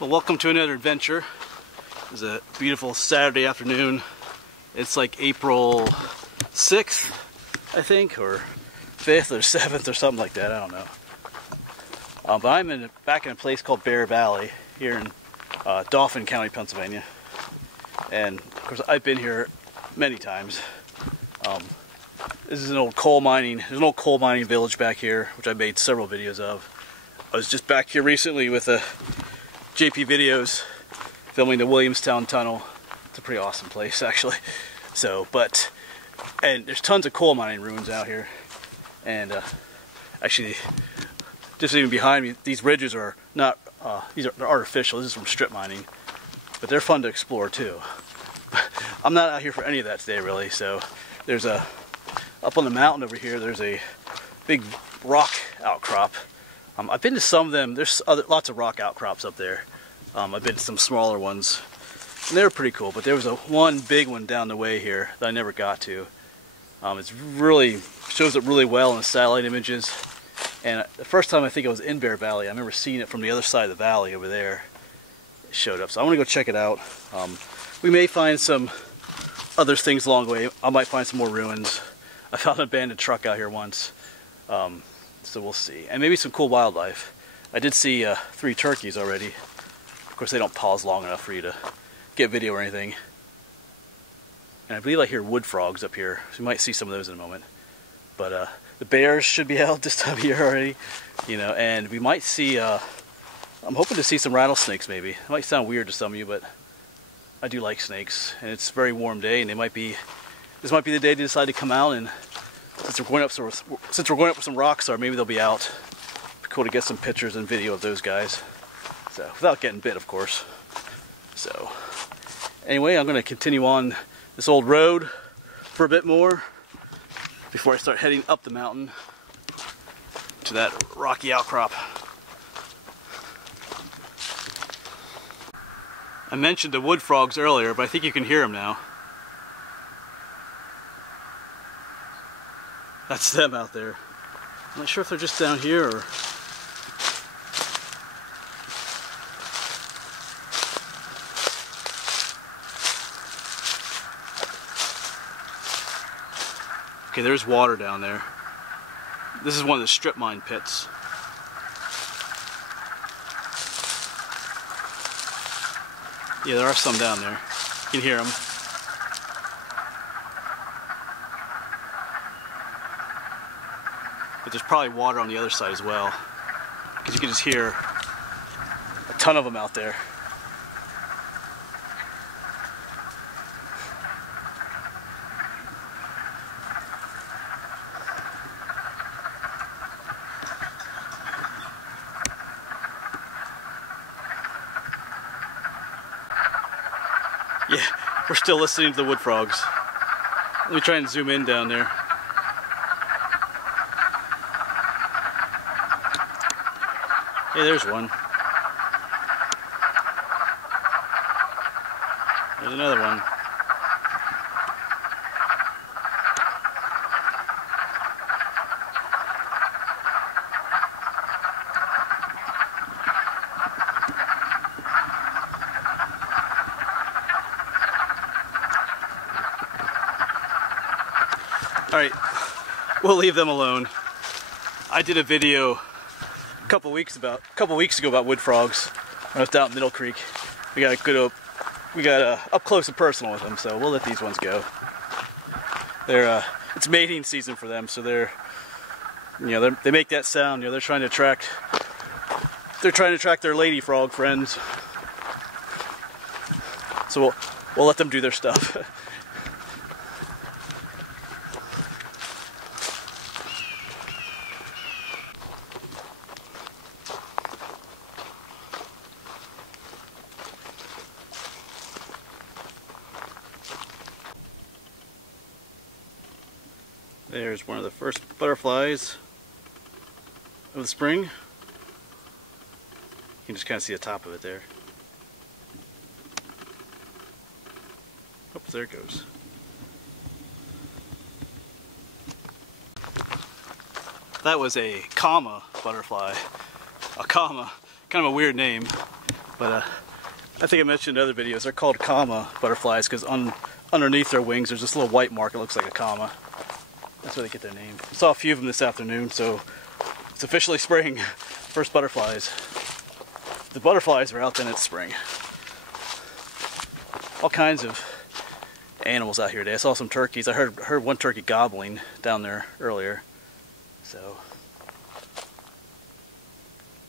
Well, welcome to another adventure. It's a beautiful Saturday afternoon. It's like April 6th, I think, or 5th or 7th or something like that. I don't know. But I'm back in a place called Bear Valley here in Dauphin County, Pennsylvania. And of course, I've been here many times. This is an old coal mining. There's an old coal mining village back here, which I made several videos of. I was just back here recently with JP Videos, filming the Williamstown Tunnel. It's a pretty awesome place, actually. And there's tons of coal mining ruins out here. And actually, just even behind me, these ridges are not, they're artificial. This is from strip mining, but they're fun to explore too. I'm not out here for any of that today, really. So there's up on the mountain over here, there's a big rock outcrop. I've been to some of them. There's lots of rock outcrops up there. I've been to some smaller ones, and they were pretty cool. But there was one big one down the way here that I never got to. It's really shows up really well in the satellite images. And the first time I think I was in Bear Valley, I remember seeing it from the other side of the valley over there. It showed up, so I want to go check it out. We may find some other things along the way. I might find some more ruins. I found an abandoned truck out here once. So we'll see. And maybe some cool wildlife. I did see 3 turkeys already. Of course, they don't pause long enough for you to get video or anything. And I believe I hear wood frogs up here. So you might see some of those in a moment. But the bears should be out this time of year already. You know, and we might see, I'm hoping to see some rattlesnakes maybe. It might sound weird to some of you, but I do like snakes. And it's a very warm day, and this might be the day they decide to come out. And since we're going up with some rock stars, maybe they'll be out. It'd be cool to get some pictures and video of those guys. So, without getting bit, of course. So, anyway, I'm going to continue on this old road for a bit more before I start heading up the mountain to that rocky outcrop. I mentioned the wood frogs earlier, but I think you can hear them now. That's them out there. I'm not sure if they're just down here or... Okay, there's water down there. This is one of the strip mine pits. Yeah, there are some down there. You can hear them. But there's probably water on the other side as well, because you can just hear a ton of them out there. Yeah, we're still listening to the wood frogs. Let me try and zoom in down there. Hey, there's one. There's another one. Alright, we'll leave them alone. I did a video a couple weeks ago about wood frogs. I was down in Middle Creek. We got up close and personal with them, so we'll let these ones go. It's mating season for them, so they make that sound. You know, they're trying to attract their lady frog friends. So we'll let them do their stuff. There's one of the first butterflies of the spring. You can just kind of see the top of it there. Oops, there it goes. That was a Coma Butterfly. A Coma, kind of a weird name. But I think I mentioned in other videos, they're called Coma Butterflies because underneath their wings there's this little white mark that looks like a comma. That's where they get their name. I saw a few of them this afternoon, so it's officially spring. First butterflies. If the butterflies are out, then it's spring. All kinds of animals out here today. I saw some turkeys. I heard one turkey gobbling down there earlier. So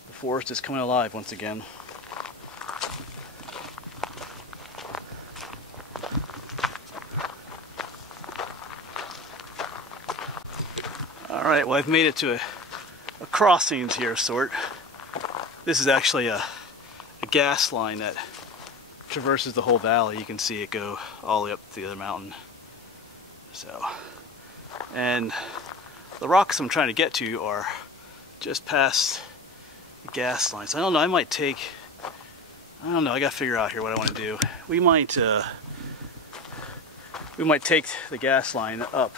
the forest is coming alive once again. Alright, well I've made it to a crossings here sort. This is actually a gas line that traverses the whole valley. You can see it go all the way up to the other mountain. So, and the rocks I'm trying to get to are just past the gas line. So I don't know, I don't know, I gotta figure out here what I want to do. We might take the gas line up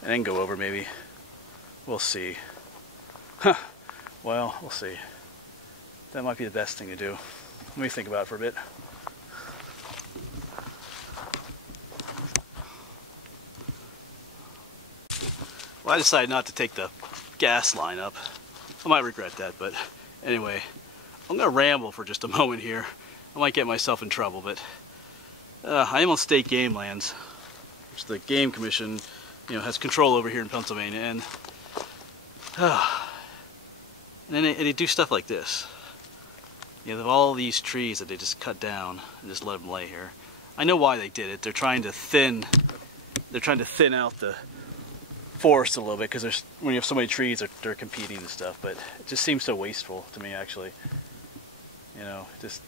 and then go over maybe. We'll see. Huh. Well, we'll see. That might be the best thing to do. Let me think about it for a bit. Well, I decided not to take the gas line up. I might regret that, but anyway, I'm going to ramble for just a moment here. I might get myself in trouble, but I am on state game lands, which the Game Commission, has control over here in Pennsylvania, and then they do stuff like this. They have all these trees that they just cut down and just let them lay here. I know why they did it. They're trying to thin out the forest a little bit, because when you have so many trees, they're competing and stuff. But it just seems so wasteful to me, actually. Just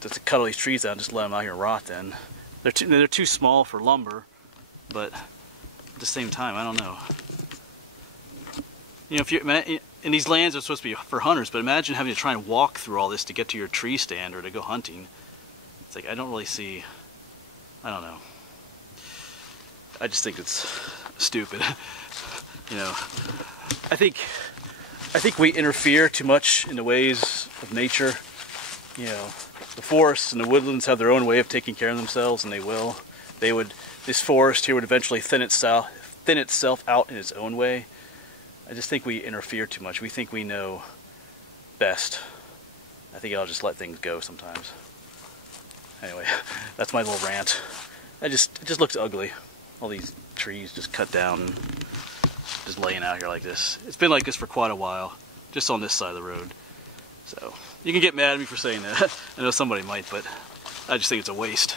to cut all these trees down, and just let them out here and rot. Then they're too small for lumber, but at the same time, I don't know. And these lands are supposed to be for hunters, but imagine having to try and walk through all this to get to your tree stand or to go hunting. It's like, I don't really see, I don't know. I just think it's stupid. I think we interfere too much in the ways of nature. The forests and the woodlands have their own way of taking care of themselves, and they will. This forest here would eventually thin itself out in its own way. I just think we interfere too much. We think we know best. I think I'll just let things go sometimes. Anyway, that's my little rant. It just looks ugly. All these trees just cut down and just laying out here like this. It's been like this for quite a while, just on this side of the road. So, you can get mad at me for saying that. I know somebody might, but I just think it's a waste.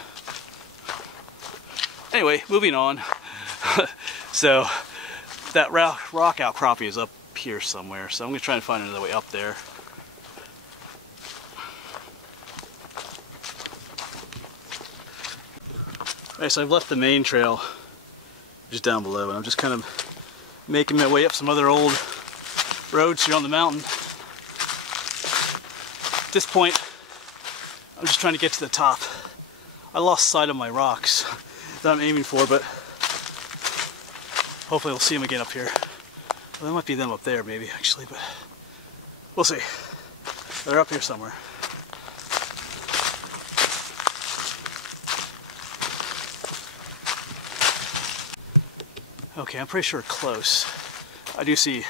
Anyway, moving on. So, that rock outcropping is up here somewhere, so I'm going to try and find another way up there. Alright, so I've left the main trail just down below, and I'm just kind of making my way up some other old roads here on the mountain. At this point, I'm just trying to get to the top. I lost sight of my rocks that I'm aiming for, but hopefully we'll see them again up here. Well, there might be them up there maybe, actually, but we'll see. They're up here somewhere. Okay, I'm pretty sure close. I do see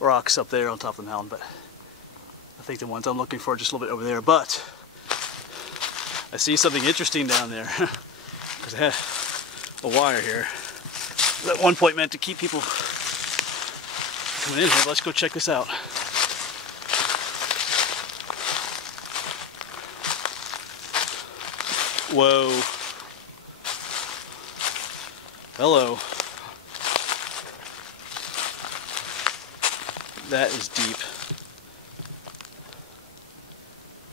rocks up there on top of the mountain, but I think the ones I'm looking for are just a little bit over there. But I see something interesting down there, because I have a wire here that at one point meant to keep people coming in here. Let's go check this out. Whoa. Hello. That is deep.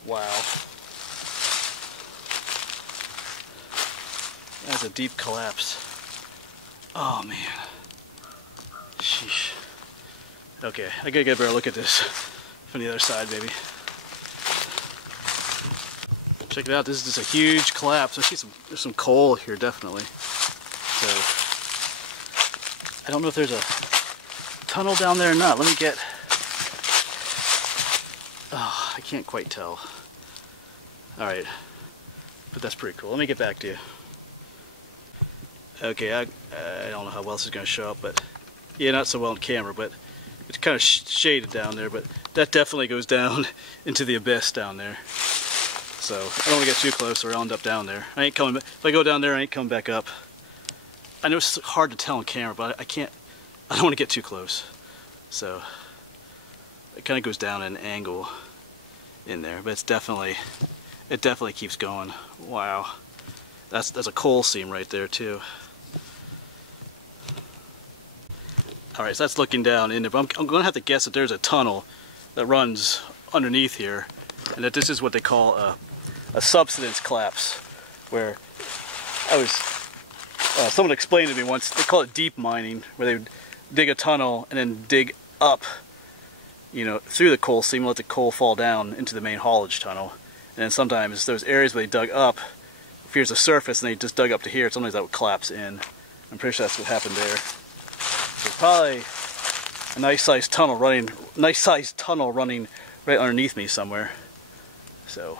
Wow. That's a deep collapse. Oh man. Sheesh. Okay, I gotta get a better look at this from the other side, maybe. Check it out, this is just a huge collapse. I see there's some coal here, definitely. So, I don't know if there's a tunnel down there or not. Let me get Oh, I can't quite tell. Alright, but that's pretty cool. Let me get back to you. Okay, I don't know how well this is going to show up, but yeah, not so well on camera, but it's kind of shaded down there, but that definitely goes down into the abyss down there. So I don't want to get too close or I'll end up down there. I ain't coming. If I go down there, I ain't coming back up. I know it's hard to tell on camera, but I don't want to get too close. So it kind of goes down at an angle in there, but it definitely keeps going. Wow, that's a coal seam right there too. All right, so that's looking down in there, but I'm going to have to guess that there's a tunnel that runs underneath here, and that this is what they call a subsidence collapse, where someone explained to me once, they call it deep mining, where they would dig a tunnel and then dig up, you know, through the coal seam, let the coal fall down into the main haulage tunnel. And then sometimes those areas where they dug up, if here's the surface and they just dug up to here, sometimes that would collapse in. I'm pretty sure that's what happened there. There's probably a nice sized tunnel running right underneath me somewhere. So,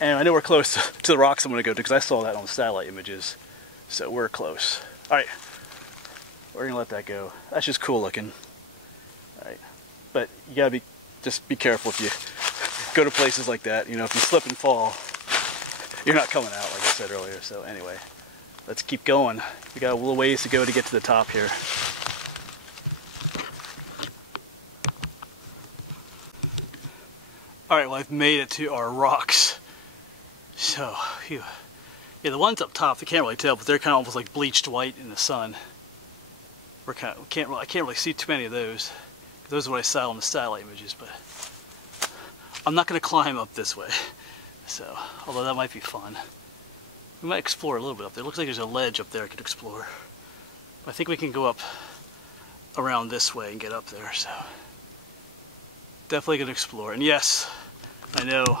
and I know we're close to the rocks I'm going to go to because I saw that on the satellite images. So we're close. All right, we're going to let that go. That's just cool looking. All right, but you gotta just be careful if you go to places like that. You know, if you slip and fall, you're not coming out, like I said earlier. So anyway, let's keep going. We got a little ways to go to get to the top here. Alright, well, I've made it to our rocks. So, phew. Yeah, the ones up top, you can't really tell, but they're kind of almost like bleached white in the sun. I can't really see too many of those. Those are what I saw on the satellite images, but I'm not going to climb up this way. So, although that might be fun. We might explore a little bit up there. It looks like there's a ledge up there I could explore. But I think we can go up around this way and get up there, so definitely going to explore. And yes, I know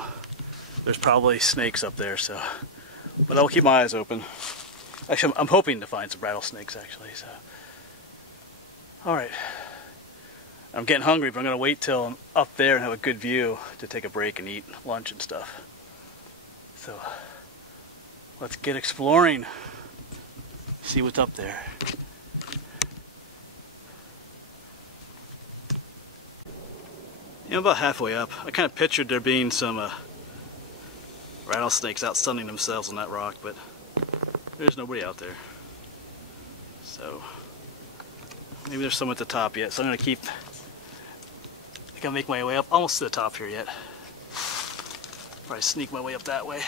there's probably snakes up there, so, but I'll keep my eyes open. Actually, I'm hoping to find some rattlesnakes, actually. So, all right. I'm getting hungry, but I'm going to wait till I'm up there and have a good view to take a break and eat lunch and stuff. So, let's get exploring. See what's up there. You know, about halfway up, I kind of pictured there being some rattlesnakes out sunning themselves on that rock, but there's nobody out there. So, maybe there's some at the top yet, so I'm going to keep, I think I'll make my way up almost to the top here yet. Probably sneak my way up that way.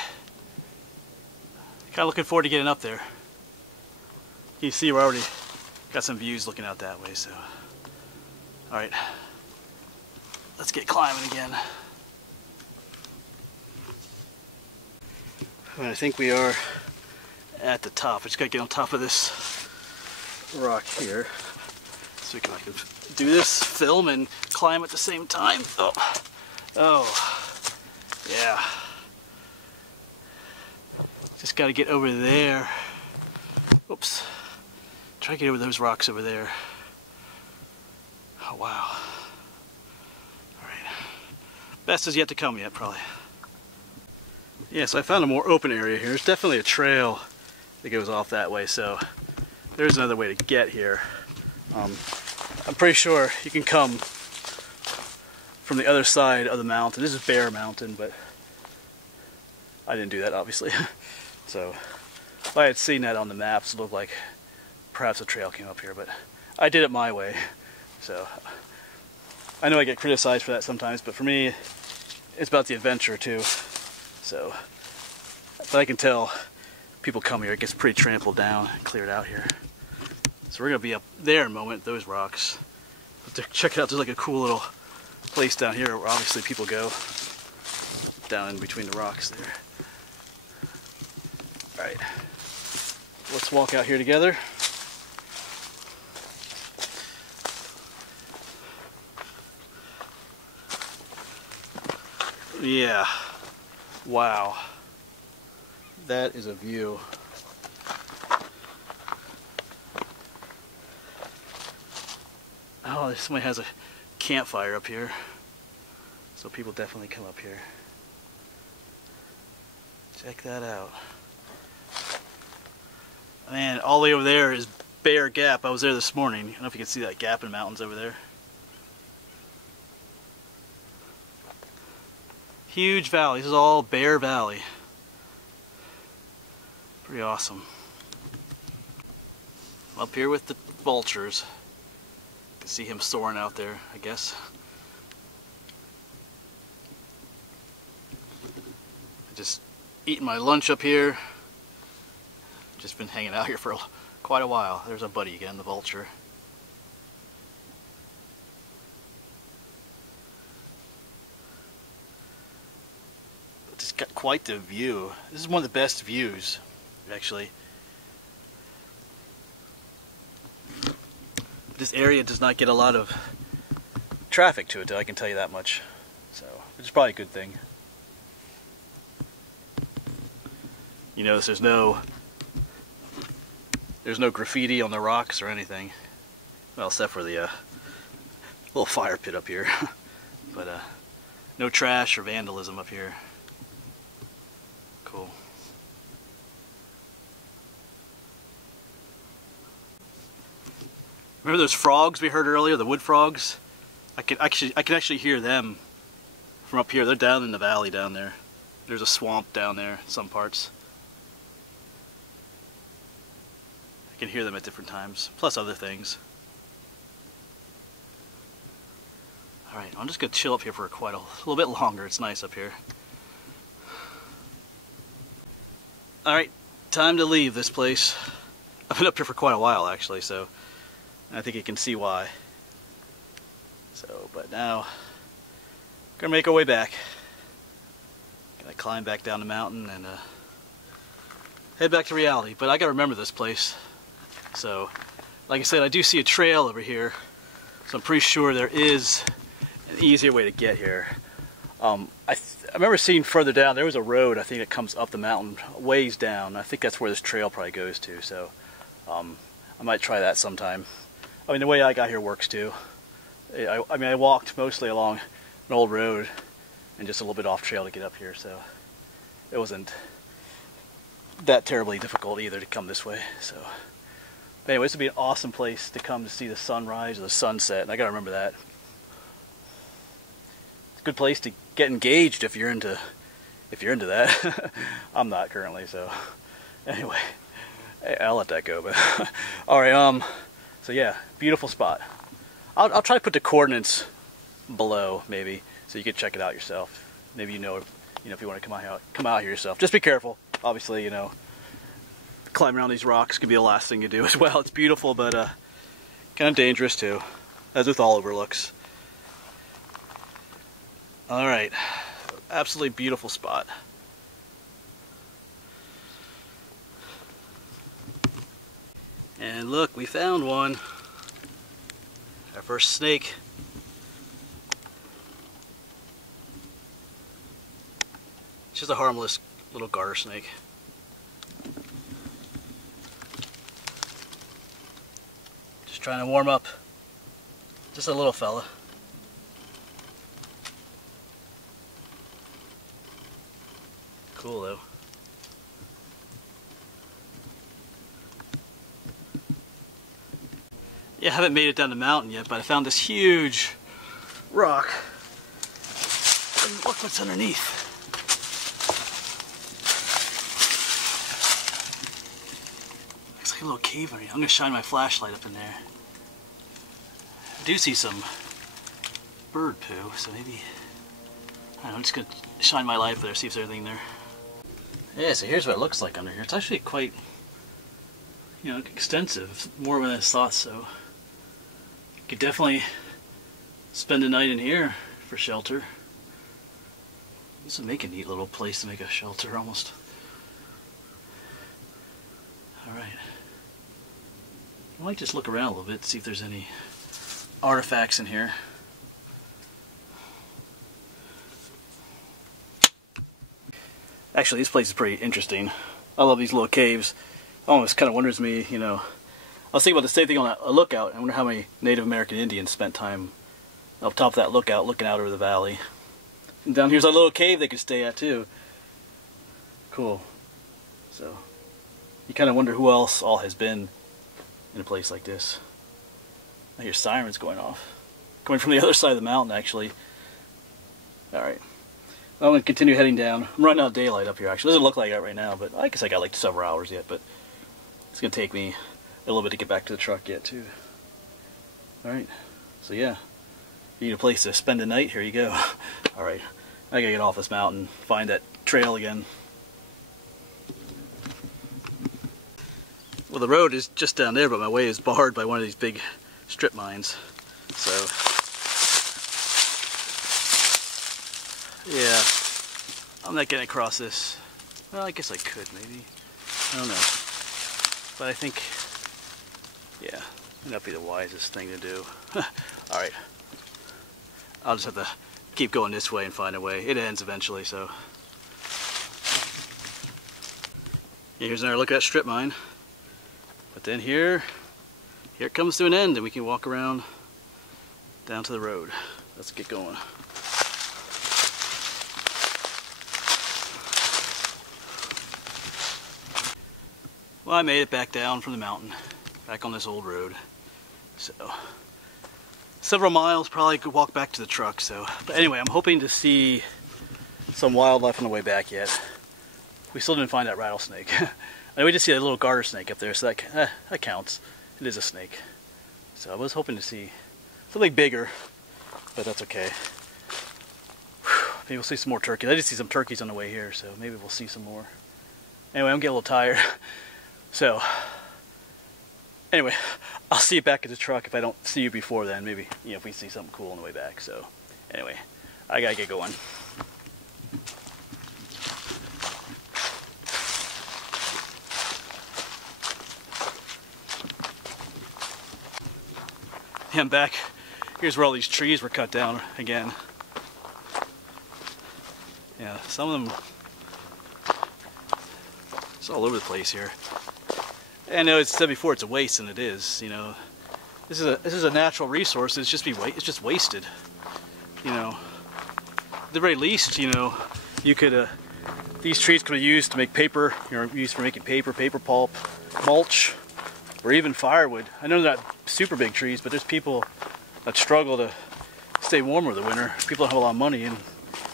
Kind of looking forward to getting up there. You see we're already got some views looking out that way, so. Alright. Let's get climbing again. I think we are at the top. I just gotta get on top of this rock here so I can do this, film, and climb at the same time. Oh, yeah. Just gotta get over there. Oops. Try to get over those rocks over there. Oh, wow. Best is yet to come yet, probably. Yeah, so I found a more open area here. There's definitely a trail that goes off that way, so there's another way to get here. I'm pretty sure you can come from the other side of the mountain. This is Bear Mountain, but I didn't do that, obviously. So if I had seen that on the maps, it looked like perhaps a trail came up here, but I did it my way. So I know I get criticized for that sometimes, but for me, it's about the adventure too. So, but I can tell people come here, it gets pretty trampled down, cleared out here. So we're gonna be up there in a moment, those rocks. But check it out, there's like a cool little place down here where obviously people go down in between the rocks there. All right, let's walk out here together. Yeah, wow, that is a view. Oh, somebody has a campfire up here. So people definitely come up here. Check that out. Man, all the way over there is Bear Gap. I was there this morning. I don't know if you can see that gap in the mountains over there. Huge valley. This is all Bear Valley. Pretty awesome. I'm up here with the vultures. You can see him soaring out there, I guess. Just eating my lunch up here. Just been hanging out here for quite a while. There's a buddy again, the vulture. It's got quite the view. This is one of the best views, actually. This area does not get a lot of traffic to it, though, I can tell you that much. So, which is probably a good thing. You notice there's no graffiti on the rocks or anything. Well, except for the little fire pit up here. But no trash or vandalism up here. Cool. Remember those frogs we heard earlier, the wood frogs? I can actually hear them from up here. They're down in the valley down there. There's a swamp down there in some parts. I can hear them at different times, plus other things. Alright, I'm just going to chill up here for quite a little bit longer. It's nice up here. Alright, time to leave this place. I've been up here for quite a while actually, so I think you can see why. So, but now, gonna make our way back. Gonna climb back down the mountain and head back to reality. But I gotta remember this place. So, like I said, I do see a trail over here, so I'm pretty sure there is an easier way to get here. I remember seeing further down, there was a road, I think, that comes up the mountain, ways down. I think that's where this trail probably goes to, so I might try that sometime. I mean, the way I got here works too. I mean, I walked mostly along an old road and just a little bit off trail to get up here, so it wasn't that terribly difficult either to come this way. So, but anyway, this would be an awesome place to come to see the sunrise or the sunset, and I gotta remember that. It's a good place to get engaged if you're into that. I'm not currently, so anyway, I'll let that go. But all right, so yeah, beautiful spot. I'll try to put the coordinates below, maybe, so you can check it out yourself. Maybe you know if you want to come out here yourself. Just be careful. Obviously, climbing around these rocks could be the last thing you do as well. It's beautiful, but kind of dangerous too, as with all overlooks. All right, absolutely beautiful spot. And look, we found one. Our first snake. It's just a harmless little garter snake. Just trying to warm up. Just a little fella. Cool though. Yeah, I haven't made it down the mountain yet, but I found this huge rock. And look what's underneath. Looks like a little cave area. I'm going to shine my flashlight up in there. I do see some bird poo, so maybe... I don't know, I'm just going to shine my light up there, see if there's anything there. Yeah, so here's what it looks like under here. It's actually quite, extensive. More than I thought so. You could definitely spend a night in here for shelter. This would make a neat little place to make a shelter, almost. Alright. I might just look around a little bit, see if there's any artifacts in here. Actually, this place is pretty interesting. I love these little caves. It almost kind of wonders me, I was thinking about the same thing on a lookout. I wonder how many Native American Indians spent time up top of that lookout looking out over the valley. And down here's a little cave they could stay at too. Cool. So you kind of wonder who else all has been in a place like this. I hear sirens going off. Coming from the other side of the mountain, actually. Alright. I'm going to continue heading down. I'm running out of daylight up here, actually. It doesn't look like it right now, but I guess I got like several hours yet, but it's going to take me a little bit to get back to the truck yet, too. Alright. So, yeah. You need a place to spend the night? Here you go. Alright. I gotta get off this mountain, find that trail again. Well, the road is just down there, but my way is barred by one of these big strip mines. So, yeah, I'm not getting across this. Well, I guess I could, maybe. I don't know. But I think, yeah, might not be the wisest thing to do. Alright. I'll just have to keep going this way and find a way. It ends eventually, so. Yeah, here's another look at that strip mine. But then here it comes to an end and we can walk around down to the road. Let's get going. Well, I made it back down from the mountain, back on this old road. So, several miles, probably could walk back to the truck. So, but anyway, I'm hoping to see some wildlife on the way back yet. We still didn't find that rattlesnake. And we just see a little garter snake up there, so that counts. It is a snake. So I was hoping to see something bigger, but that's okay. Maybe we'll see some more turkeys. I did see some turkeys on the way here, so maybe we'll see some more. Anyway, I'm getting a little tired. So, anyway, I'll see you back at the truck if I don't see you before then. Maybe, you know, if we see something cool on the way back. So, anyway, I gotta get going. Yeah, I'm back. Here's where all these trees were cut down again. Yeah, some of them, it's all over the place here. And I know it's said before, it's a waste, and it is. You know, this is a natural resource. It's just wasted. You know, at the very least, you know, you could these trees could be used to make paper. You know, used for making paper pulp, mulch, or even firewood. I know they're not super big trees, but there's people that struggle to stay warm over the winter. People don't have a lot of money, and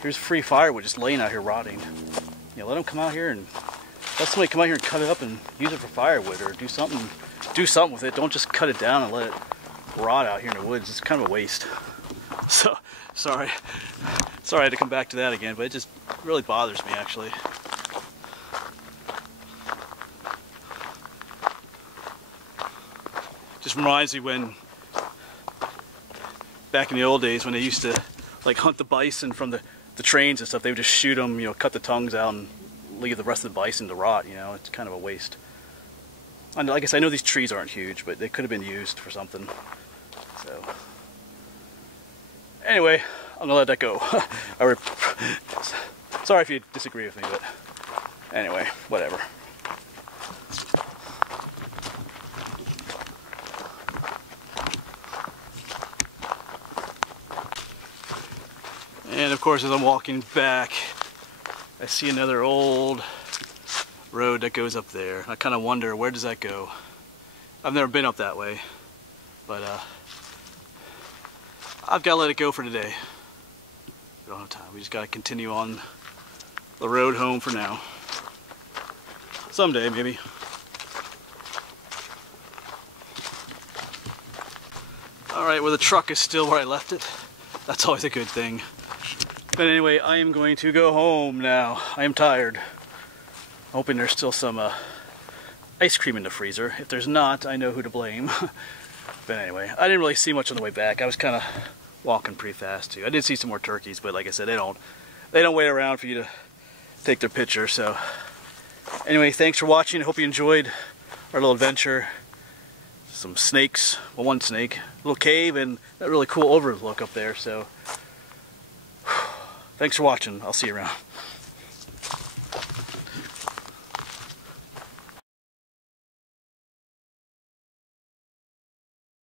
here's free firewood just laying out here rotting. You know, let them come out here and let somebody come out here and cut it up and use it for firewood, or do something with it. Don't just cut it down and let it rot out here in the woods. It's kind of a waste. So, sorry I had to come back to that again, but it just really bothers me, actually. Just reminds me when, back in the old days, when they used to like hunt the bison from the trains and stuff, they would just shoot them, you know, cut the tongues out and leave the rest of the bison to rot. You know, it's kind of a waste. And like I said, I know these trees aren't huge, but they could have been used for something. So, anyway, I'm gonna let that go. Sorry if you disagree with me, but anyway, whatever. And of course, as I'm walking back, I see another old road that goes up there. I kind of wonder, where does that go? I've never been up that way, but I've got to let it go for today. We don't have time. We just got to continue on the road home for now. Someday, maybe. Alright, well, the truck is still where I left it. That's always a good thing. But anyway, I am going to go home now. I am tired. Hoping there's still some ice cream in the freezer. If there's not, I know who to blame. But anyway, I didn't really see much on the way back. I was kind of walking pretty fast too. I did see some more turkeys, but like I said, they don't wait around for you to take their picture. So anyway, thanks for watching. I hope you enjoyed our little adventure. Some snakes, well, one snake, a little cave, and that really cool overlook up there. So thanks for watching. I'll see you around.